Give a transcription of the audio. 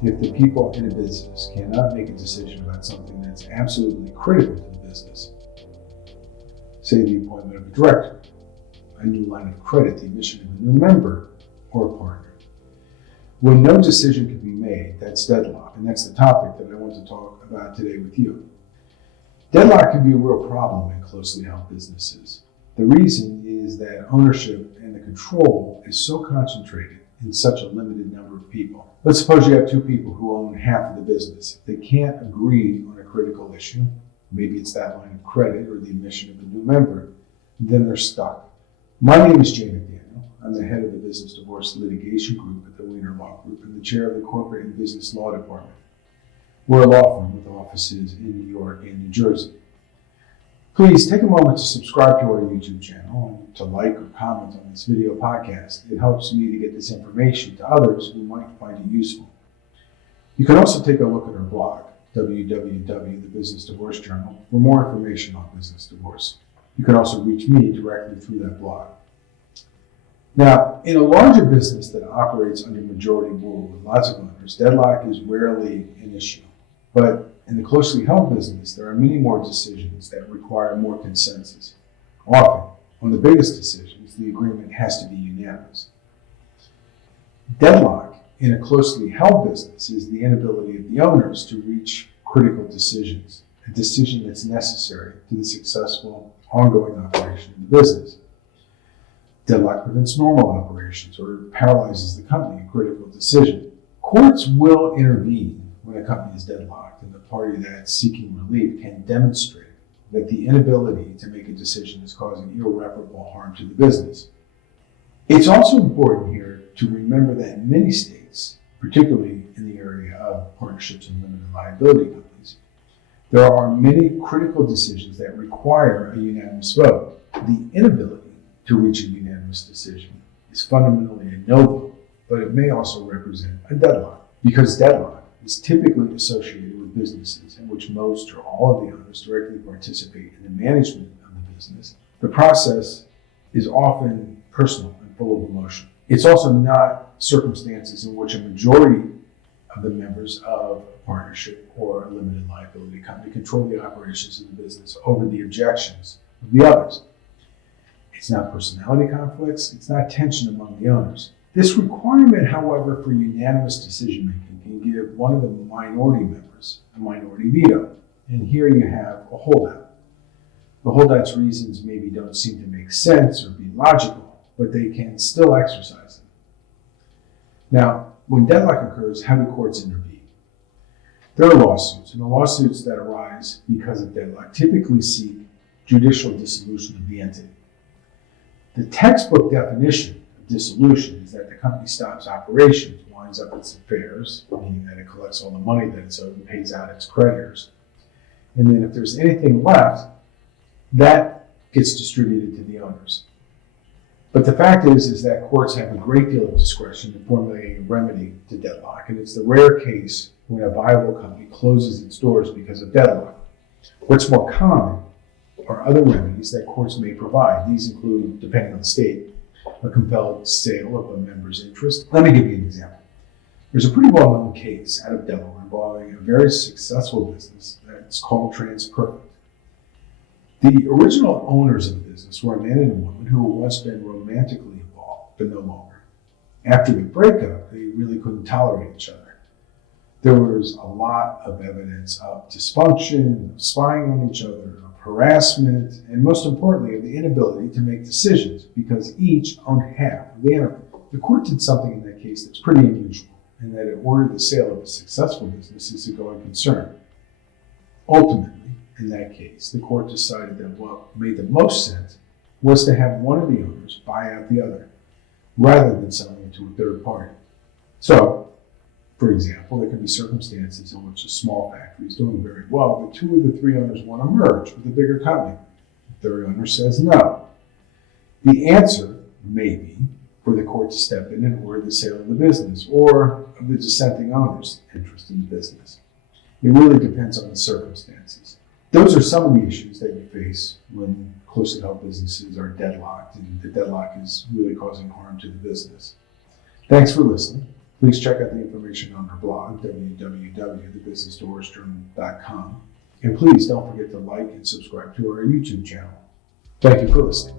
If the people in a business cannot make a decision about something that's absolutely critical to the business, say the appointment of a director, a new line of credit, the admission of a new member or a partner, when no decision can be made, that's deadlock, and that's the topic that I want to talk about today with you. Deadlock can be a real problem in closely held businesses. The reason is that ownership and the control is so concentrated in such a limited number of people. Let's suppose you have two people who own half of the business. If they can't agree on a critical issue, maybe it's that line of credit or the admission of a new member, then they're stuck. My name is Jay McDaniel. I'm the head of the Business Divorce Litigation Group at the Wiener Law Group and the chair of the Corporate and Business Law Department. We're a law firm with offices in New York and New Jersey. Please take a moment to subscribe to our YouTube channel and to like or comment on this video podcast. It helps me to get this information to others who might find it useful. You can also take a look at our blog, The Business Divorce Journal, for more information on business divorce. You can also reach me directly through that blog. Now, in a larger business that operates under majority rule with lots of owners, deadlock is rarely an issue. But in the closely held business, there are many more decisions that require more consensus. Often, on the biggest decisions, the agreement has to be unanimous. Deadlock in a closely held business is the inability of the owners to reach critical decisions, a decision that's necessary to the successful ongoing operation of the business. Deadlock prevents normal operations or paralyzes the company in critical decision. Courts will intervene when a company is deadlocked and the party that's seeking relief can demonstrate that the inability to make a decision is causing irreparable harm to the business. It's also important here to remember that in many states, particularly in the area of partnerships and limited liability companies, there are many critical decisions that require a unanimous vote. The inability to reach a unanimous decision is fundamentally a no vote, but it may also represent a deadlock, because deadlock is typically associated with businesses in which most or all of the owners directly participate in the management of the business. The process is often personal and full of emotion. It's also not circumstances in which a majority of the members of a partnership or a limited liability company control the operations of the business over the objections of the others. It's not personality conflicts, it's not tension among the owners. This requirement, however, for unanimous decision-making can give one of the minority members a minority veto. And here you have a holdout. The holdout's reasons maybe don't seem to make sense or be logical, but they can still exercise them. Now, when deadlock occurs, how do courts intervene? There are lawsuits, and the lawsuits that arise because of deadlock typically seek judicial dissolution of the entity. The textbook definition of dissolution is that the company stops operations, winds up its affairs, meaning that it collects all the money that it's owed and pays out its creditors. And then if there's anything left, that gets distributed to the owners. But the fact is that courts have a great deal of discretion in formulating a remedy to deadlock, and it's the rare case when a viable company closes its doors because of deadlock. What's more common are other remedies that courts may provide. These include, depending on the state, a compelled sale of a member's interest. Let me give you an example. There's a pretty well-known case out of Delaware involving a very successful business that's called TransPerfect. The original owners of the business were a man and a woman who had once been romantically involved, but no longer. After the breakup, they really couldn't tolerate each other. There was a lot of evidence of dysfunction, of spying on each other, of harassment, and most importantly, of the inability to make decisions because each owned half of the enterprise. The court did something in that case that's pretty unusual, in that it ordered the sale of a successful business as a going concern. Ultimately, in that case, the court decided that what made the most sense was to have one of the owners buy out the other, rather than selling it to a third party. So, for example, there can be circumstances in which a small factory is doing very well, but two of the three owners want to merge with a bigger company. The third owner says no. The answer may be for the court to step in and order the sale of the business or of the dissenting owner's interest in the business. It really depends on the circumstances. Those are some of the issues that you face when closely held businesses are deadlocked, and the deadlock is really causing harm to the business. Thanks for listening. Please check out the information on our blog, www.thebusinessdoorsjournal.com. And please don't forget to like and subscribe to our YouTube channel. Thank you for listening.